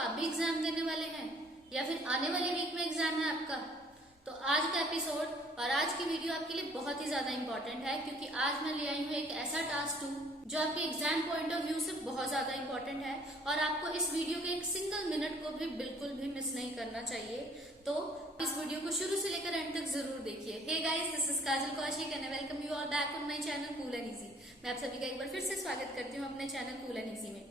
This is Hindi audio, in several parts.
आप भी एग्जाम देने वाले हैं या फिर आने वाले वीक में एग्जाम है आपका, तो आज का एपिसोड और आज की वीडियो आपके लिए बहुत ही ज्यादा इंपॉर्टेंट है, क्योंकि आज मैं ले आई हूँ एक ऐसा टास्क 2 जो आपके एग्जाम पॉइंट ऑफ व्यू से बहुत ज्यादा इंपॉर्टेंट है और आपको इस वीडियो के एक सिंगल मिनट को भी बिल्कुल भी मिस नहीं करना चाहिए। तो इस वीडियो को शुरू से लेकर एंड तक जरूर देखिए। Hey guys, this is Kajal Kaushik and I welcome you all back on my channel cool and easy. मैं आप सभी का एक बार फिर से स्वागत करती हूँ अपने चैनल कूल एंड इजी में।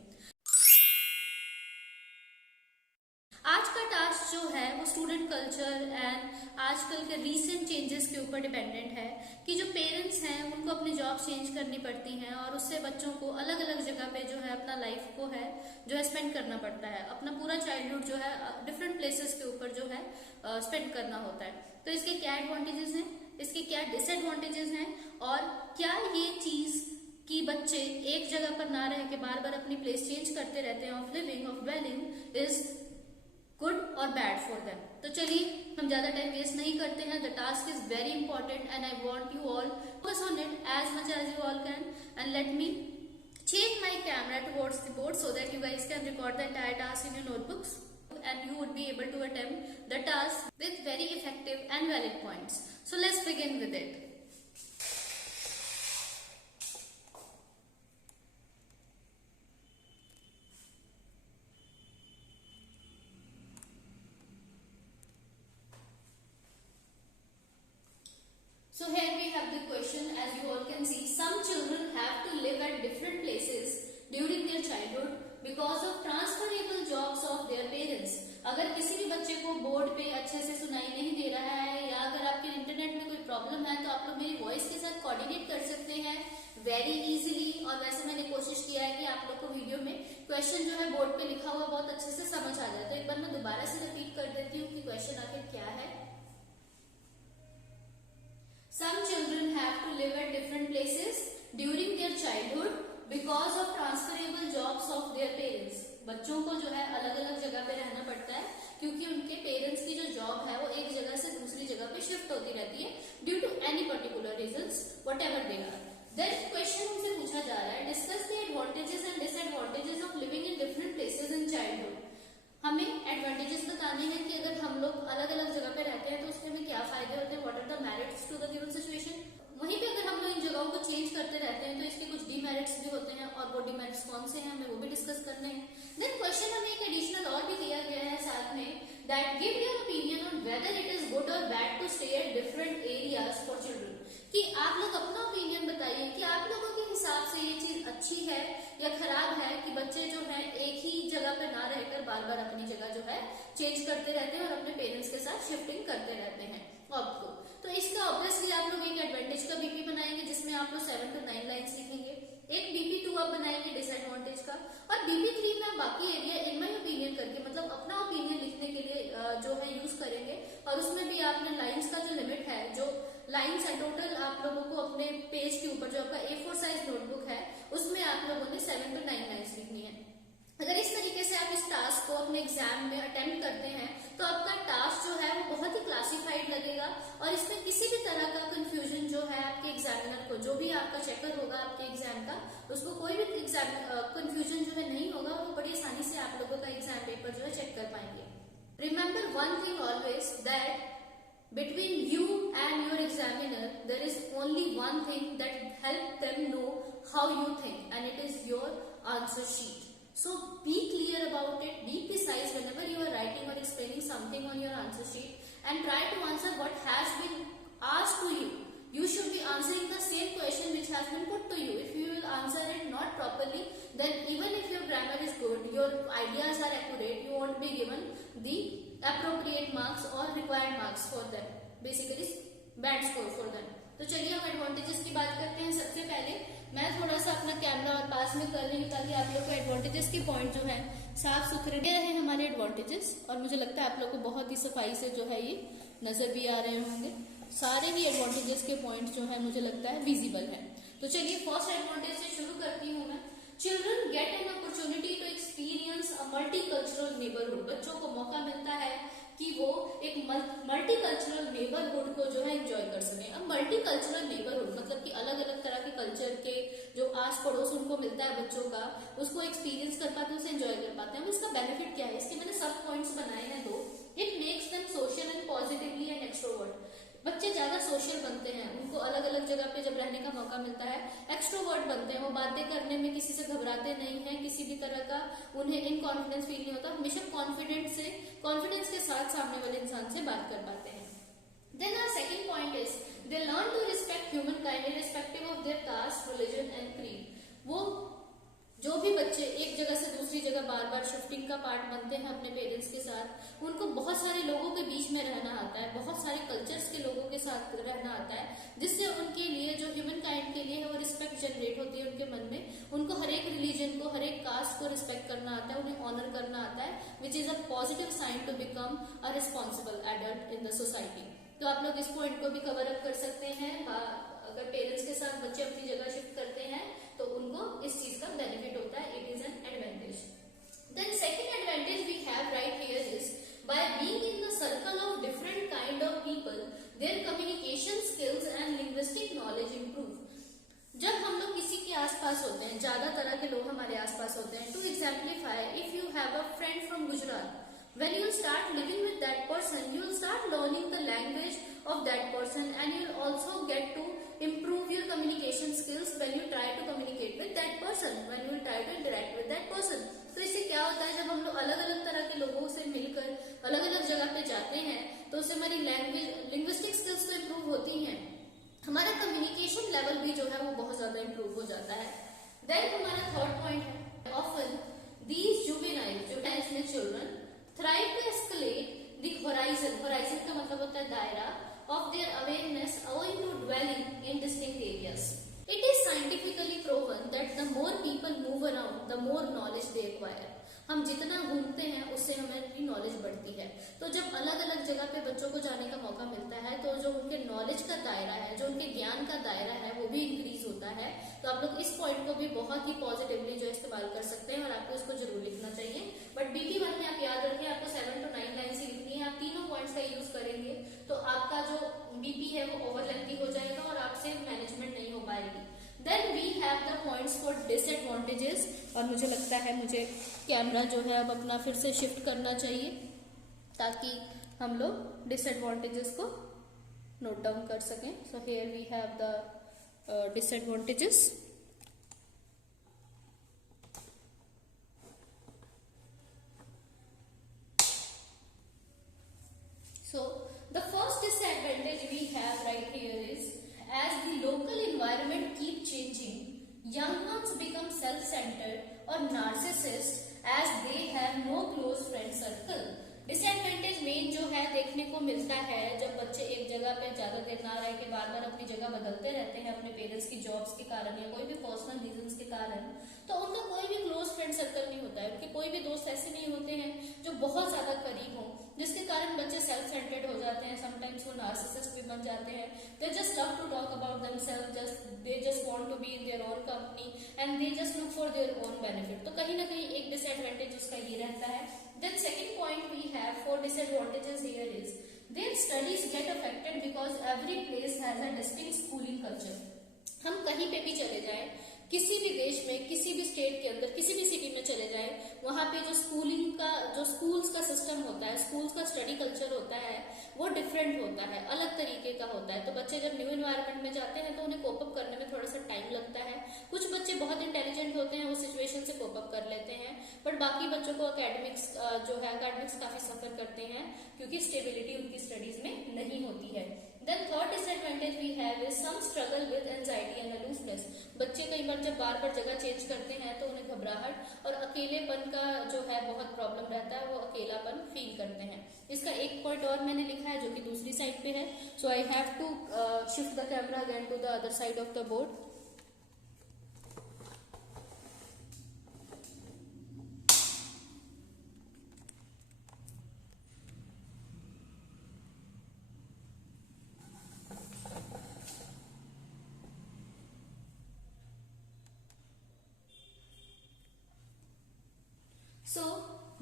आज का टास्क जो है वो स्टूडेंट कल्चर एंड आजकल के रीसेंट चेंजेस के ऊपर डिपेंडेंट है कि जो पेरेंट्स हैं उनको अपनी जॉब चेंज करनी पड़ती हैं और उससे बच्चों को अलग अलग जगह पे जो है अपना लाइफ को है जो है स्पेंड करना पड़ता है, अपना पूरा चाइल्डहुड जो है डिफरेंट प्लेसेस के ऊपर जो है स्पेंड करना होता है। तो इसके क्या एडवांटेजेस हैं, इसके क्या डिसएडवांटेजेस हैं और क्या ये चीज कि बच्चे एक जगह पर ना रह के बार बार अपनी प्लेस चेंज करते रहते हैं of living of dwelling is good और बैड फॉर देम। तो चलिए हम ज्यादा टाइम वेस्ट नहीं करते हैं। The task is very important and I want you all focus on it as much as you all can and let me change my camera towards the board so that you guys can record the entire task in your notebooks and you would be able to attempt the task with very effective and valid points. So let's begin with it. So here we have the question. As you all can see, some children have to live at different places during their childhood because of transferable jobs of their parents. अगर किसी भी बच्चे को बोर्ड पे अच्छे से सुनाई नहीं दे रहा है या अगर आपके इंटरनेट में कोई प्रॉब्लम है तो आप लोग मेरी वॉइस के साथ कोऑर्डिनेट कर सकते हैं वेरी इजीली। और वैसे मैंने कोशिश किया है कि आप लोग को वीडियो में क्वेश्चन जो है बोर्ड पे लिखा हुआ बहुत अच्छे से समझ आ जाए। तो एक बार मैं दोबारा से रिपीट कर देती हूँ कि क्वेश्चन आखिर क्या है। Some children have to live at different places during their childhood because of transferable jobs of their parents. बच्चों को जो है अलग अलग जगह पे रहना पड़ता है क्योंकि उनके पेरेंट्स की जो जॉब है वो एक जगह से दूसरी जगह पे शिफ्ट होती रहती है due to any particular reasons whatever they are. Then question हमसे पूछा जा रहा है, discuss the advantages and disadvantages of living in different places in childhood. हमें एडवांटेजेस बताने हैं कि अगर हम लोग अलग अलग जगह पे रहते हैं तो उससे हमें क्या फायदे होते हैं, what are the merits to the given situation. वहीं पे अगर हम लोग इन जगहों को चेंज करते रहते हैं तो इसके कुछ डीमेरिट्स भी होते हैं और वो डीमेरिट्स कौन से हैं हमें वो भी डिस्कस करने हैं। देन क्वेश्चन हमें एक एडिशनल और भी दिया गया है साथ में, that give your opinion on whether it is good और bad to stay at different areas for children. कि आप लोग अपना ओपिनियन बताइए कि आप लोगों के हिसाब से ये चीज अच्छी है या खराब है कि बच्चे जो है एक ही जगह पे ना रहकर बार बार अपनी जगह जो है चेंज करते रहते हैं और अपने पेरेंट्स के साथ शिफ्टिंग करते रहते हैं आपको। तो इसका ऑब्वियसली आप लोग एक एडवांटेज का बीपी बनाएंगे जिसमें आप लोग 7 to 9 लाइन्स लिखेंगे। एक बीपी 2 आप बनाएंगे डिसएडवांटेज का और बीपी 3 में बाकी एरिया इन माई ओपिनियन करके मतलब अपना ओपिनियन लिखने के लिए जो है यूज करेंगे। और उसमें भी आपने लाइन्स का जो लिमिट है, जो लाइन्स है टोटल आप लोगों को अपने पेज के ऊपर जो आपका A4 साइज नोटबुक है उसमें आप लोगों ने 7 to 9 लाइन्स लिखनी है। अगर इस तरीके से आप इस टास्क को अपने एग्जाम में अटेम्प्ट करते हैं तो आपका टास्क जो है वो बहुत ही क्लासिफाइड लगेगा और इसमें किसी भी तरह का कंफ्यूजन जो है आपके एग्जामिनर को, जो भी आपका चेकर होगा आपके एग्जाम का, उसको कोई भी एग्जाम कंफ्यूजन जो है नहीं होगा, वो बड़ी आसानी से आप लोगों का एग्जाम पेपर जो है चेक कर पाएंगे। Remember one thing always, that between you and your examiner there is only one thing that help them know how you think and it is your answer sheet. So be clear about it, be precise whenever you are writing or explaining something on your answer sheet and try to answer what has been asked to you. You should be answering the same question which has been put to you. If you will answer it not properly, then even if your grammar is good, your ideas are accurate, you won't be given the appropriate marks or required marks for them, basically bad score for them. तो चलिए हम एडवांटेजेस की बात करते हैं। सबसे पहले मैं थोड़ा सा अपना कैमरा और पास में कर रही हूँ ताकि आप लोग को एडवांटेजेस के पॉइंट जो है साफ सुथरे दे रहे हैं हमारे एडवांटेजेस, और मुझे लगता है आप लोग को बहुत ही सफाई से जो है ये नजर भी आ रहे होंगे। सारे ही एडवांटेजेस के पॉइंट जो है मुझे लगता है विजिबल है। तो चलिए फर्स्ट एडवांटेज से शुरू करती हूँ मैं। Children get an opportunity to experience a multicultural neighbourhood. बच्चों को मौका मिलता है कि वो एक मल्टीकल्चरल नेबरहुड को जो है एंजॉय कर सके। अब मल्टीकल्चरल नेबरहुड मतलब कि अलग अलग तरह के कल्चर के जो आस पड़ोस उनको मिलता है बच्चों का, उसको एक्सपीरियंस कर पाते हैं, उसे एंजॉय कर पाते हैं। अब इसका बेनिफिट क्या है, इसके मैंने सोशल बनते हैं, उनको अलग अलग जगह पे जब रहने का मौका मिलता है एक्सट्रोवर्ट बनते हैं, वो बातें करने में किसी से घबराते नहीं हैं, किसी भी तरह का उन्हें इनकॉन्फिडेंस फील नहीं होता, हमेशा कॉन्फिडेंस के साथ सामने वाले इंसान से बात कर पाते हैं। Then our second point is they learn to respect humankind irrespective of their caste, religion and creed. वो जो भी बच्चे एक जगह से दूसरी जगह बार बार शिफ्टिंग का पार्ट बनते हैं अपने पेरेंट्स के साथ, उनको बहुत सारे लोगों के बीच में रहना आता है, बहुत सारे कल्चर्स के लोगों के साथ रहना आता है, जिससे उनके लिए जो ह्यूमन काइंड के लिए है वो रिस्पेक्ट जनरेट होती है उनके मन में। उनको हर एक रिलीजन को, हर एक कास्ट को रिस्पेक्ट करना आता है, उन्हें ऑनर करना आता है, which is a positive sign to become a responsible adult in the society. तो आप लोग इस पॉइंट को भी कवर अप कर सकते हैं। अगर पेरेंट्स के साथ बच्चे अपनी जगह शिफ्ट करते हैं तो उनको इस चीज का बेनिफिट होता है, it is an advantage. Then second advantage we have right here is by being in the circle of different kind of people their communication skills and linguistic knowledge improve. जब हम लोग किसी के आसपास होते हैं, ज्यादा तरह के लोग हमारे आसपास होते हैं, to exemplify if you have a friend from Gujarat, when you start living with that person you will start learning the language of that person and you will also get to improve your communication skills when you try to communicate with that person, when you will try to interact with that person। तो इससे क्या होता है, जब हम लोग अलग अलग तरह के लोगों से मिलकर अलग अलग जगह पे जाते हैं तो उससे हमारी लैंग्वेज लिंग्विस्टिक स्किल्स तो इम्प्रूव होती हैं, हमारा कम्युनिकेशन लेवल भी जो है वो बहुत ज्यादा इम्प्रूव हो जाता है। देन हमारा थर्ड पॉइंट है ऑफन दीज जुवेनाइल में children thrive to escalate the horizon का मतलब होता है दायरा of their awareness owing to dwelling in distinct areas. It is scientifically proven that the more people move around, the more knowledge they acquire. हम जितना घूमते हैं उससे हमारी नॉलेज बढ़ती है। तो जब अलग अलग जगह पे बच्चों को जाने का मौका मिलता है तो जो उनके नॉलेज का दायरा है, जो उनके ज्ञान का दायरा है वो भी इंक्रीज होता है। तो आप लोग इस पॉइंट को भी बहुत ही पॉजिटिवली जो इस्तेमाल कर सकते हैं और आपको इसको जरूर लिखना चाहिए। बट BP1 में आप याद रखें आपको 7 to 9 लाइन्स ही लिखनी है। आप तीनों पॉइंट्स का यूज करेंगे तो आपका जो BP है वो ओवरलेंथी हो जाएगा और आपसे मैनेजमेंट नहीं हो पाएगी। Then we have the points for disadvantages और मुझे लगता है मुझे कैमरा जो है अब अपना फिर से शिफ्ट करना चाहिए ताकि हम लोग डिसएडवांटेजेस को नोट डाउन कर सकें। So here we have the disadvantages. So the first disadvantage we have right here is as the local environment keep changing, young ones become self-centered or narcissists as they have no close friend circle. Disadvantage main जो है देखने को मिलता है जब बच्चे एक जगह पे ज्यादा देर ना रह के बार बार अपनी जगह बदलते रहते हैं अपने पेरेंट्स की जॉब्स के कारण या कोई भी पर्सनल रीजंस के कारण, तो उनका कोई भी क्लोज फ्रेंड सर्कल नहीं होता है। उनके कोई भी दोस्त ऐसे नहीं होते हैं जो बहुत ज्यादा करीब हो, जिसके कारण बच्चे सेल्फ सेंटर्ड हो जाते हैं। समटाइम्स वो नार्सिसिस्ट भी बन जाते हैं। They just love to talk about themselves, they just want to be in their own company and they just look for their own benefit. तो कहीं ना कहीं एक डिसएडवांटेज उसका ये रहता है। Then second point we have for disadvantages here is their studies get affected because every place has a distinct schooling culture. हम कहीं पे भी चले जाएं, किसी भी देश में, किसी भी स्टेट के अंदर, किसी भी सिटी में चले जाएं, वहाँ पे जो स्कूलिंग का, जो स्कूल्स का सिस्टम होता है, स्कूल्स का स्टडी कल्चर होता है वो डिफरेंट होता है, अलग तरीके का होता है। तो बच्चे जब न्यू एनवायरनमेंट में जाते हैं तो उन्हें कोप अप करने में थोड़ा सा टाइम लगता है। कुछ बच्चे बहुत इंटेलिजेंट होते हैं, वो सिचुएशन से कोप अप कर लेते हैं, बट बाकी बच्चों को एकेडमिक्स जो है एकेडमिक्स काफी सफर करते हैं क्योंकि स्टेबिलिटी उनकी स्टडीज में नहीं होती है। Then third disadvantage we have is some struggle with anxiety and aloofness. बच्चे कई बार जब बार बार जगह चेंज करते हैं तो उन्हें घबराहट और अकेलेपन का जो है बहुत प्रॉब्लम रहता है, वो अकेलापन फील करते हैं। इसका एक पॉइंट और मैंने लिखा है जो कि दूसरी साइड पे है। So I have to shift the camera again to the other side of the board. So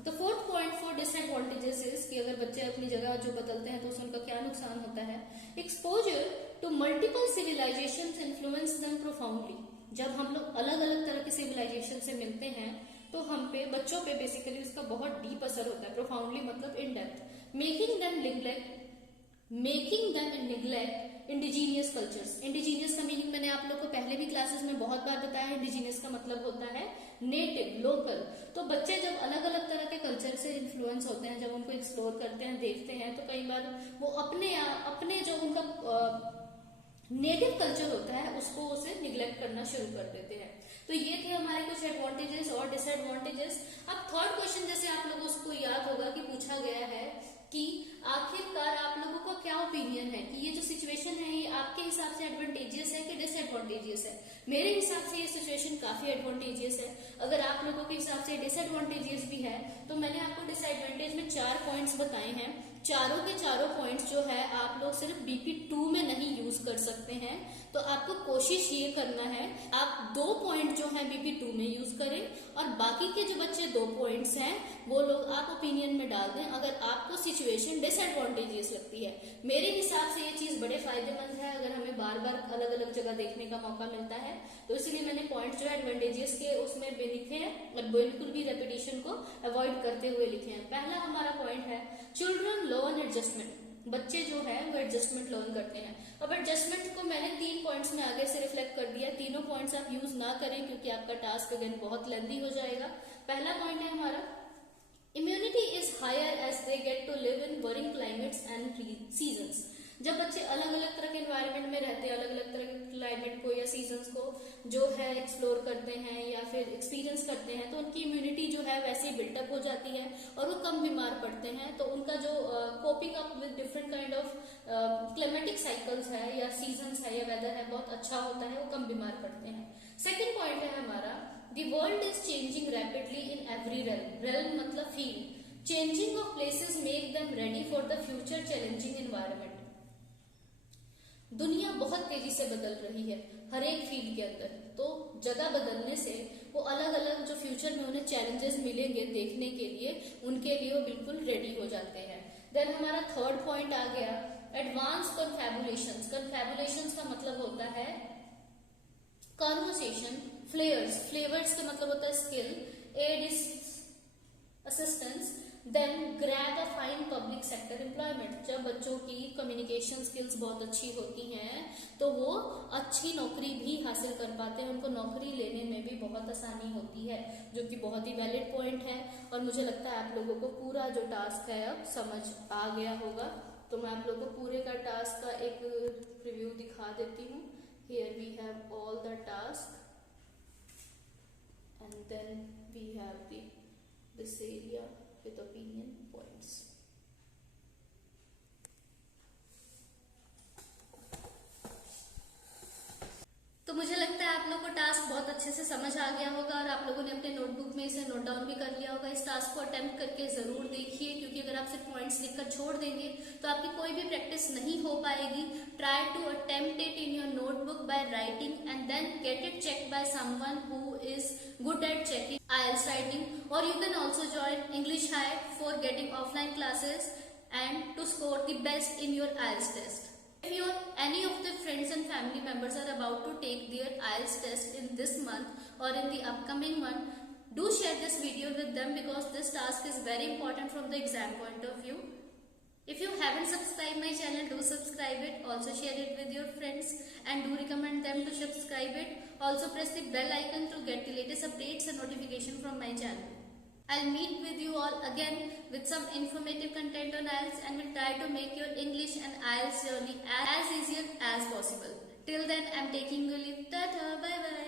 the fourth point for disadvantages is कि अगर बच्चे अपनी जगह जो बदलते हैं तो उससे उनका क्या नुकसान होता है। Exposure to multiple civilisations influence them profoundly. जब हम लोग अलग अलग तरह के सिविलाइजेशन से मिलते हैं तो हम पे, बच्चों पे बेसिकली उसका बहुत डीप असर होता है। प्रोफाउंडली मतलब in depth, making them making them neglect indigenous cultures. Indigenous का मीनिंग मैंने आप लोग को पहले भी क्लासेस में बहुत बार बताया। इंडिजीनियस का मतलब होता है नेटिव, लोकल। तो बच्चे जब अलग अलग तरह के कल्चर से इन्फ्लुएंस होते हैं, जब उनको एक्सप्लोर करते हैं, देखते हैं, तो कई बार वो अपने जो उनका नेटिव कल्चर होता है उसको उसे निग्लेक्ट करना शुरू कर देते हैं। तो ये थे हमारे कुछ एडवांटेजेस और डिसएडवांटेजेस। अब थर्ड क्वेश्चन जैसे आप लोगों को याद होगा कि पूछा गया है कि आखिरकार आप लोगों का क्या ओपिनियन है कि ये जो सिचुएशन है ये आपके हिसाब से एडवांटेजियस है कि डिसएडवांटेजियस है। मेरे हिसाब से ये सिचुएशन काफी एडवांटेजियस है। अगर आप लोगों के हिसाब से डिसएडवांटेजियस भी है तो मैंने आपको डिसएडवांटेज में 4 पॉइंट्स बताए हैं। चारों के चारों पॉइंट्स जो है आप लोग सिर्फ BP2 में नहीं यूज कर सकते हैं। तो आपको कोशिश ये करना है आप 2 पॉइंट जो है BP2 में यूज करें और बाकी के जो बच्चे 2 पॉइंट्स हैं वो लोग आप ओपिनियन में डाल दें अगर आपको सिचुएशन डिसएडवांटेजियस लगती है। मेरे हिसाब से ये चीज बड़े फायदेमंद है अगर हमें बार बार अलग अलग जगह देखने का मौका मिलता है। तो इसलिए मैंने पॉइंट जो है एडवांटेजियस के उसमें भी लिखे हैं और बिल्कुल भी रेपिटेशन को अवॉइड करते हुए लिखे हैं। पहला हमारा पॉइंट है चिल्ड्रन लर्न एडजस्टमेंट। बच्चे जो है वो एडजस्टमेंट लर्न करते हैं। अब एडजस्टमेंट को मैंने 3 पॉइंट्स में आगे से रिफ्लेक्ट कर दिया। तीनों पॉइंट्स आप यूज ना करें क्योंकि आपका टास्क अगेन बहुत लेंथी हो जाएगा। पहला पॉइंट है हमारा immunity is higher as they get to live in varying climates and seasons. जब बच्चे अलग अलग तरह के एनवायरनमेंट में रहते हैं, अलग अलग तरह के क्लाइमेट को या सीजन्स को जो है एक्सप्लोर करते हैं या फिर एक्सपीरियंस करते हैं तो उनकी इम्यूनिटी जो है वैसे ही बिल्टअप हो जाती है और वो कम बीमार पड़ते हैं। तो उनका जो coping up with different kind of climatic cycles है या सीजन्स है या वेदर है बहुत अच्छा होता है, वो कम बीमार पड़ते हैं। सेकेंड पॉइंट है हमारा The world is changing rapidly in every realm. Realm मतलब field. Changing of places make them ready for the future challenging environment. दुनिया बहुत तेजी से बदल रही है हर एक फील्ड के अंदर। तो जगह बदलने से वो अलग अलग जो फ्यूचर में उन्हें चैलेंजेस मिलेंगे देखने के लिए उनके लिए वो बिल्कुल रेडी हो जाते हैं। देन हमारा थर्ड पॉइंट आ गया एडवांस कन्फैबुलेशंस। कन्फैबुलेशंस का मतलब होता है कॉन्वर्सेशन, फ्लेवर्स का मतलब होता है skill, aid is assistance, then grab a fine public sector employment. जब बच्चों की कम्युनिकेशन स्किल्स बहुत अच्छी होती हैं तो वो अच्छी नौकरी भी हासिल कर पाते हैं, उनको नौकरी लेने में भी बहुत आसानी होती है, जो कि बहुत ही वैलिड पॉइंट है। और मुझे लगता है आप लोगों को पूरा जो टास्क है अब समझ आ गया होगा। तो मैं आप लोगों को पूरे का टास्क का एक रिव्यू दिखा देती हूँ। Here we have all the task and then we have this area with opinion points. तो मुझे लगता है आप लोग को टास्क बहुत अच्छे से समझ आ गया होगा और आप लोगों ने अपने नोटबुक में इसे नोट डाउन भी कर लिया होगा। इस टास्क को अटेम्प्ट करके जरूर देखिए क्योंकि अगर आप सिर्फ पॉइंट्स लिखकर छोड़ देंगे तो आपकी कोई भी प्रैक्टिस नहीं हो पाएगी। Try to attempt it in your notebook by writing and then get it check by someone who is good at checking IELTS writing, or you can also join English High for getting offline classes and to score the best in your IELTS test. If any of the friends and family members are about to take their IELTS test in this month or in the upcoming month, do share this video with them because this task is very important from the exam point of view. If you haven't subscribed my channel, do subscribe it. Also share it with your friends and do recommend them to subscribe it. Also press the bell icon to get the latest updates and notification from my channel. I'll meet with you all again with some informative content on IELTS and will try to make your English and IELTS journey as easier as possible. Till then, I'm taking you leave. Tata, bye bye.